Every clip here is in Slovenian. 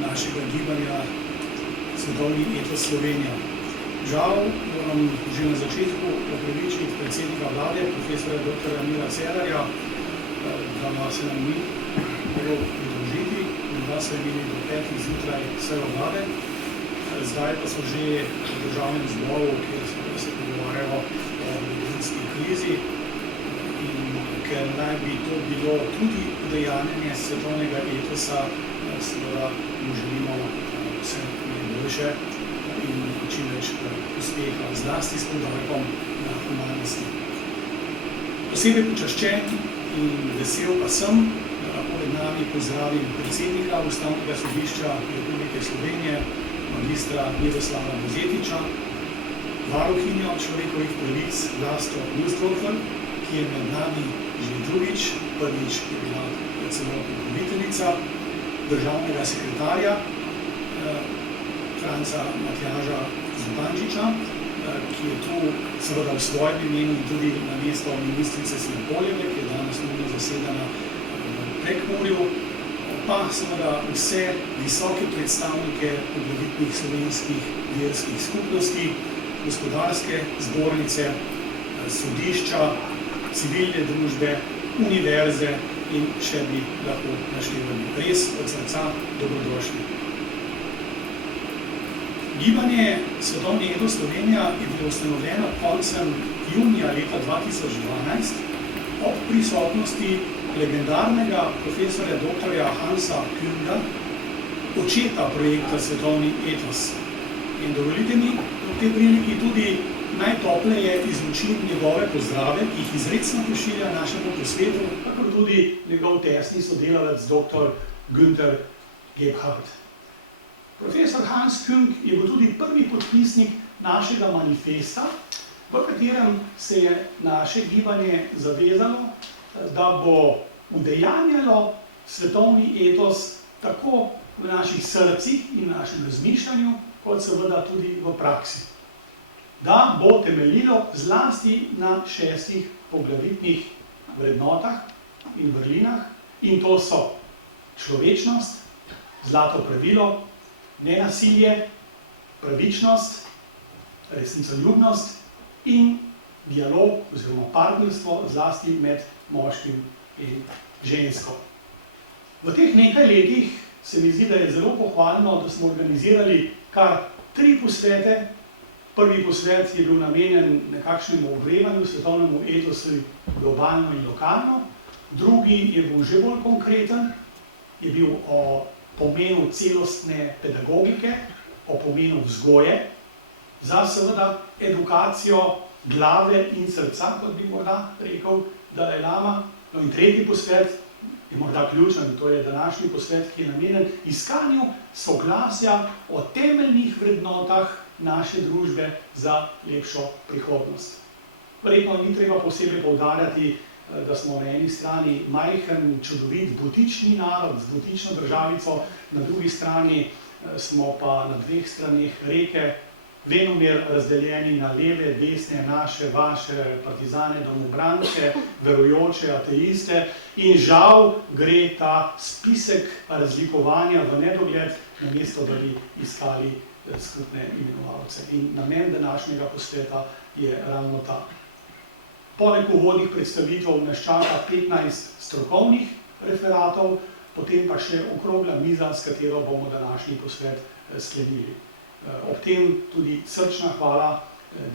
našega gibanja Svetovni etos Slovenija. Žal moram že na začetku opravičiti predsednika vlade, profesora dr. Mira Cerarja, da se nam ni mogel pridružiti in da so imeli do 5. zjutraj sejo vlade. Zdaj pa so že v državnem zboru, kjer se pogovarjajo o begunski krizi, in ker naj bi to bilo tudi udejanjenje svetovnega etosa, seveda mu želimo vse najboljše in čim več uspeha, zlasti s poudarkom na humanosti. Posebej počaščen in vesel pa sem, da lahko med nami pozdravim predsednika Ustavnega sodišča Republike Slovenije, magistra Miroslava Mozetiča, varuhinjo človekovih pravic Vlasto Nussdorfer, ki je med nami že drugič, prvič je bila celo pokroviteljica, državnega sekretarja Franca Matjaža Zupančiča, ki je tu seveda v svojem imenu tudi na mesto ministrice Smepoljeve, ki je danes nujno zasedana v Prekmurju, pa seveda vse visoke predstavnike poglavitnih slovenskih verskih skupnosti, gospodarske zbornice, sodišča, civilne družbe, univerze in še bi lahko naštevali. Res od srca dobrodošli. Gibanje Svetovni etos Slovenija je bilo ustanovljeno koncem junija leta 2012 ob prisotnosti legendarnega profesorja dr. Hansa Künga, očeta projekta Svetovni etos. In dovolite mi v tej priliki tudi najtopleje izročim njegove pozdrave, ki jih izrecno pošilja našemu posvetu, kakor tudi njegov tesni sodelavec dr. Günther Gebhardt. Profesor Hans Küng je bil tudi prvi podpisnik našega manifesta, v katerem se je naše gibanje zavezalo, da bo udejanjalo svetovni etos tako v naših srcih in našem razmišljanju, kot seveda tudi v praksi. Da bo temeljilo zlasti na 6 poglavitnih vrednotah in vrlinah, in to so človečnost, zlato pravilo, nenasilje, pravičnost, resnicoljubnost in dialog oziroma partnerstvo zlasti med moškim in žensko. V teh nekaj letih se mi zdi, da je zelo pohvalno, da smo organizirali kar 3 posvete. Prvi posvet je bil namenjen nekakšnemu ogrevanju svetovnemu etosu globalno in lokalno, drugi je bil že bolj konkreten, je bil o pomenu celostne pedagogike, o pomenu vzgoje, za seveda edukacijo glave in srca, kot bi morda rekel Dalaj Lama. No in tretji posvet je morda ključen, to je današnji posvet, ki je namenjen iskanju soglasja o temeljnih vrednotah naše družbe za lepšo prihodnost. Verjetno ni treba posebej poudarjati, da smo na eni strani majhen, čudovit, butični narod z butično državico, na drugi strani smo pa na 2 straneh reke, venomer razdeljeni na leve, desne, naše, vaše, partizane, domobrance, verujoče, ateiste, in žal gre ta spisek razlikovanja v nedogled, namesto da bi iskali skupne imenovalce. In namen današnjega posveta je ravno ta. Poleg uvodnih predstavitev nas čaka 15 strokovnih referatov, potem pa še okrogla miza, s katero bomo današnji posvet sklenili. Ob tem tudi srčna hvala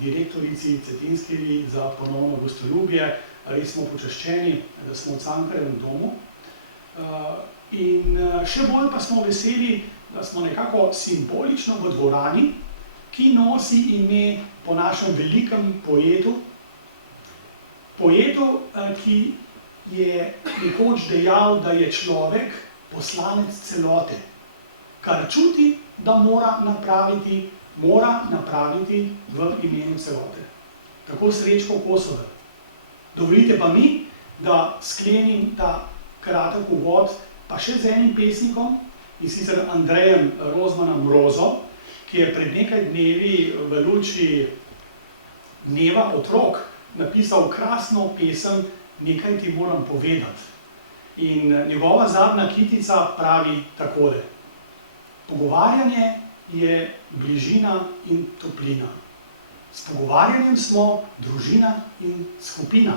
direktorici Cetinskijevi za ponovno gostoljubje. Res smo počaščeni, da smo v Cankarjevem domu. In še bolj pa smo veseli, da smo nekako simbolično v dvorani, ki nosi ime po našem velikem poetu, ki je nekoč dejal, da je človek poslanec celote. Kar čuti, da mora napraviti v imenu celote. Tako Srečko Kosovel. Dovolite pa mi, da sklenim ta kratek uvod pa še z enim pesnikom, in sicer Andrejem Rozmanom Rozo, ki je pred nekaj dnevi v luči dneva otrok napisal krasno pesem Nekaj ti moram povedati. In njegova zadnja kitica pravi takole: Pogovarjanje je bližina in toplina. S pogovarjanjem smo družina in skupina.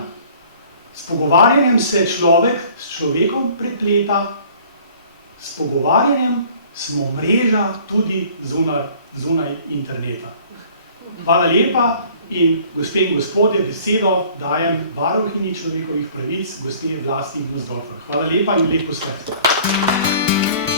S pogovarjanjem se človek s človekom prepleta, s pogovarjanjem smo mreža tudi zunaj interneta. Hvala lepa in gospe in gospodje, besedo dajem varuhinji človekovih pravic, gospe Vlasti Nussdorfer. Hvala lepa in lep posvet.